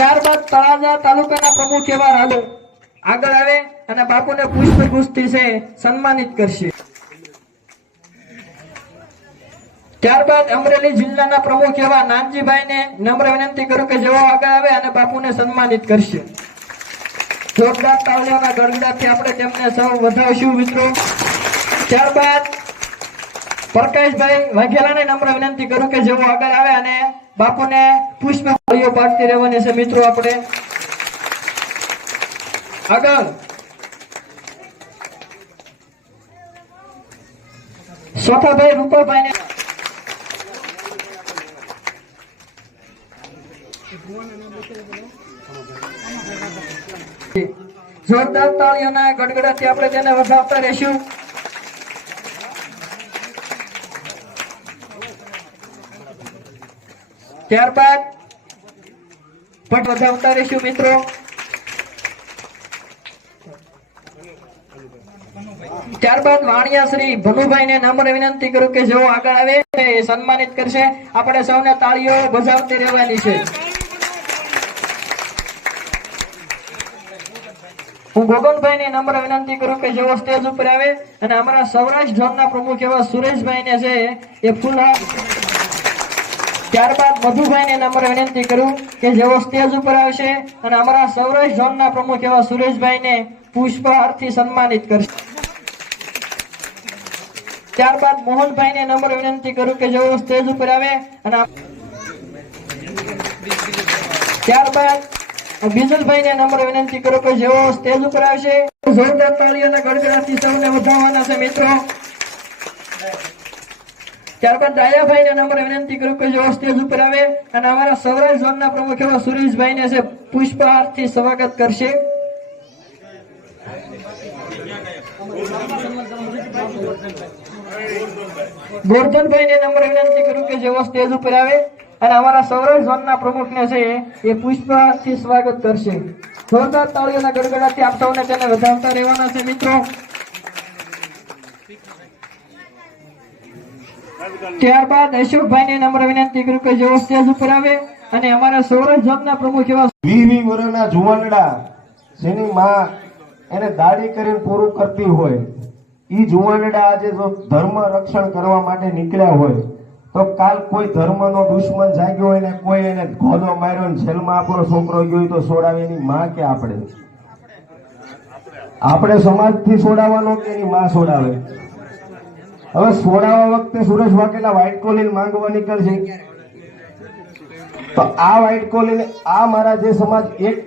ત્યારબાદ તળાજા તાલુકાના પ્રમુખ એવા રાજુ આગળ આવે અને બાપુને પુષ્પગુચ્છથી છે સન્માનિત કરશે। ત્યારબાદ અમરેલી જિલ્લાના પ્રમુખ એવા નાનજીભાઈને નમ્ર વિનંતી કરું કે જેઓ આગળ આવે અને બાપુને સન્માનિત કરશે। જોરદાર તાળીઓના ગડગડાટથી આપણે તેમને સૌ વધાવીશું મિત્રો। ત્યારબાદ પ્રકાશભાઈ વાઘેલાને નમ્ર વિનંતી કરું કે જેઓ આગળ આવે અને બાપુને પુષ્પ તાળીઓ પાડતી રહેવાની છે મિત્રો। આપણે આગળ સોથાભાઈ રૂપાભાઈને જોરદાર તાળીઓના ગડગડાટથી આપણે તેને વધાવતા રહીશું। ત્યારબાદ પણ વધાવતા રહીશું મિત્રો। ત્યારબાદ વાણિયા શ્રી ભનુભાઈને નમ્ર વિનંતી કરું કે જેઓ આગળ આવે એ સન્માનિત કરશે। આપણે સૌને તાળીઓ બજાવતી રહેવાની છે। હું ગોગનભાઈને નમ્ર વિનંતી કરું કે જેઓ સ્ટેજ ઉપર આવે અને અમારા સૌરાષ્ટ્ર ઝોનના પ્રમુખ એવા સુરેશભાઈને છે એ ફૂલહાર। ત્યારબાદ મધુભાઈને નમ્ર વિનંતી કરું કે જેઓ સ્ટેજ ઉપર આવશે અને અમારા સૌરાષ્ટ્ર ઝોનના પ્રમુખ એવા સુરેશભાઈને પુષ્પહારથી સન્માનિત કરશે। ત્યારબાદ મોહનભાઈને નમ્ર વિનંતી કરું કે જેઓ સ્ટેજ ઉપર આવે અને ત્યારબાદ બીજલભાઈને નમ્ર વિનંતી કરું કે જેઓ સ્ટેજ ઉપર આવશે। જોરદાર તાળીઓના ગડગડાટથી સૌને વધાવવાના છે મિત્રો। ત્યારબાદ દાયાભાઈને નમ્ર વિનંતી કરું કે જેઓ સ્ટેજ ઉપર આવે અને અમારા સૌરાષ્ટ્ર ઝોનના પ્રમુખ એવા સુરેશભાઈને છે પુષ્પહારથી સ્વાગત કરશે। ગોરધનભાઈને નમ્ર વિનંતી કરું કે જેઓ સ્ટેજ ઉપર આવે અને અમારા સૌરાષ્ટ્ર ઝોનના પ્રમુખને છે એ પુષ્પહારથી સ્વાગત કરશે। જોરદાર તાળીઓના ગડગડાટથી આપ સૌને તેને વધાવતા રહેવાના છે મિત્રો। ત્યારબાદ અશોકભાઈને નમ્ર વિનંતી કરું કે જેઓ સ્ટેજ ઉપર આવે અને અમારા સૌરાષ્ટ્ર ઝોનના પ્રમુખ એવા 20 વર્ષના જુવાનડા જેની માં એને દાડી કરીને પૂરું કરતી હોય ઈ જુવાનડા આજે જો ધર્મ રક્ષણ કરવા માટે નીકળ્યા હોય તો કાલ કોઈ ધર્મનો દુશ્મન જાગ્યો હોય ને કોઈ એને ઘોડો માર્યો ને જેલમાં આપણો છોકરો ગયો તો છોડાવે એની માં કે આપણે સમાજથી છોડાવવાનો કે એની માં છોડાવે? હવે છોડાવવા વખતે સુરેશ વાઘેલા વ્હાઈટ કોલીન માંગવા નીકળશે તો આ વ્હાઈટ કોલીન આ મારા જે સમાજ એક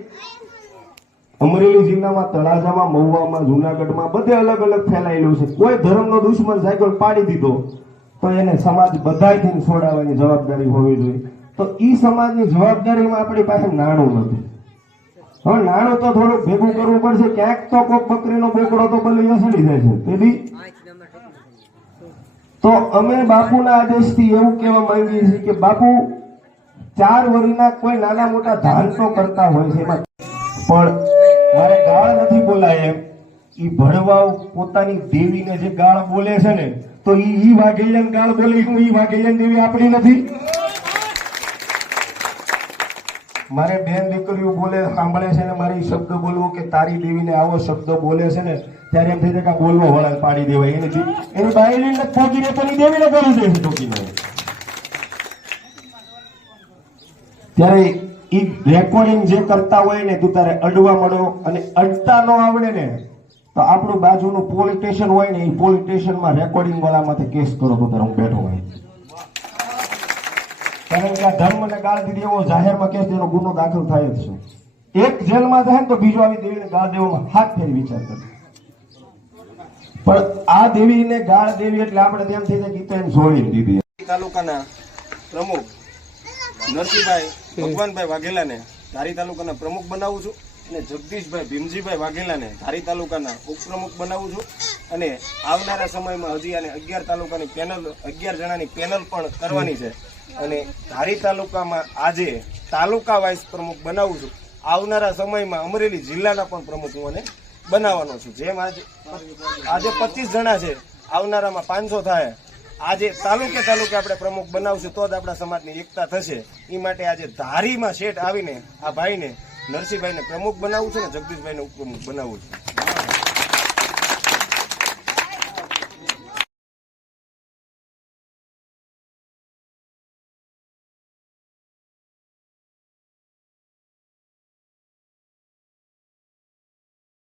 અમરેલી જિલ્લામાં તળાજામાં મહુવામાં જુનાગઢમાં બધે અલગ અલગ ફેલાયેલું છે। કોઈ ધર્મનો દુશ્મન જાગ્યો પાડી દીધો તો એને સમાજ બધાથી છોડાવવાની જવાબદારી હોવી જોઈએ। તો ઈ સમાજની જવાબદારીમાં આપણી પાસે નાણું નથી। હવે નાણું તો થોડું ભેગું કરવું પડશે। ક્યાંક તો કોક બકરીનો બોકડો તો બલી અસડી જાય છે તેથી તો અમે બાપુના આદેશથી એવું કહેવા માંગીએ છીએ કે બાપુ 4 વર્ષના કોઈ નાના મોટા ધાન તો કરતા હોય છે એમાં પણ મારે ગાળ નથી બોલાય એમ ઈ ભણવાઓ પોતાની દેવીને જે ગાળ બોલે છે ને તો ઈ વાઘેલિયાને ગાળ બોલે હું ઈ વાઘેલિયાની દેવી આપણી નથી। મારે બેન દીકરીઓ બોલે સાંભળે છે ને મારી શબ્દ બોલવો કે તારી દેવીને આવો શબ્દ બોલે છે ને ત્યારે એમ થઈ જાય કે બોલવો વળાંક પાડી દેવાય એની બાયલીને પોગીને તો ની દેવીને કરી દે છે ટોકીને। ત્યારે ઈ રેકોર્ડિંગ જે કરતા હોય ને તું તારે અડવા મળો અને અડતા ન આવડે ને તો આપણું બાજુનું પોલીસ સ્ટેશન હોય ને એ પોલીસ સ્ટેશનમાં રેકોર્ડિંગ વાળામાંથી કેસ કરો તો તારે હું બેઠો હોય। કારણ કે આ ધર્મને ગાળ દીધી એવો જાહેરમાં કેસ એનો ગુનો દાખલ થાય જ છે। એક જેલમાં જાય ને તો બીજો આવી દેવીને ગાળ દેવામાં હાથ ફેરી વિચાર કરે પણ આ દેવીને ગાળ દેવી એટલે આપણે તેમ થઈ જાય કે તો એમ છોડી દીધી। તાલુકાના પ્રમુખ નરસિંહભાઈ ભગવાનભાઈ વાઘેલાને ધારી તાલુકાના પ્રમુખ બનાવું છું અને જગદીશભાઈ ભીમજીભાઈ વાઘેલાને ધારી તાલુકાના ઉપપ્રમુખ બનાવું છું અને આવનારા સમયમાં હજી આને 11 તાલુકાની પેનલ 11 જણાની પેનલ પણ કરવાની છે અને ધારી તાલુકામાં આજે તાલુકા વાઇઝ પ્રમુખ બનાવું છું। આવનારા સમયમાં અમરેલી જિલ્લાના પણ પ્રમુખ હું અને બનાવવાનો છું। જેમ આજે 25 જણા છે આવનારામાં 500 થાય। આજે તાલુકે આપણે પ્રમુખ બનાવશું તો જ આપણા સમાજની એકતા થશે. એ માટે આજે ધારીમાં શેઠ આવીને આ ભાઈને નરસિંહભાઈને પ્રમુખ બનાવવું છે ને જગદીશભાઈને ઉપપ્રમુખ બનાવવું છે.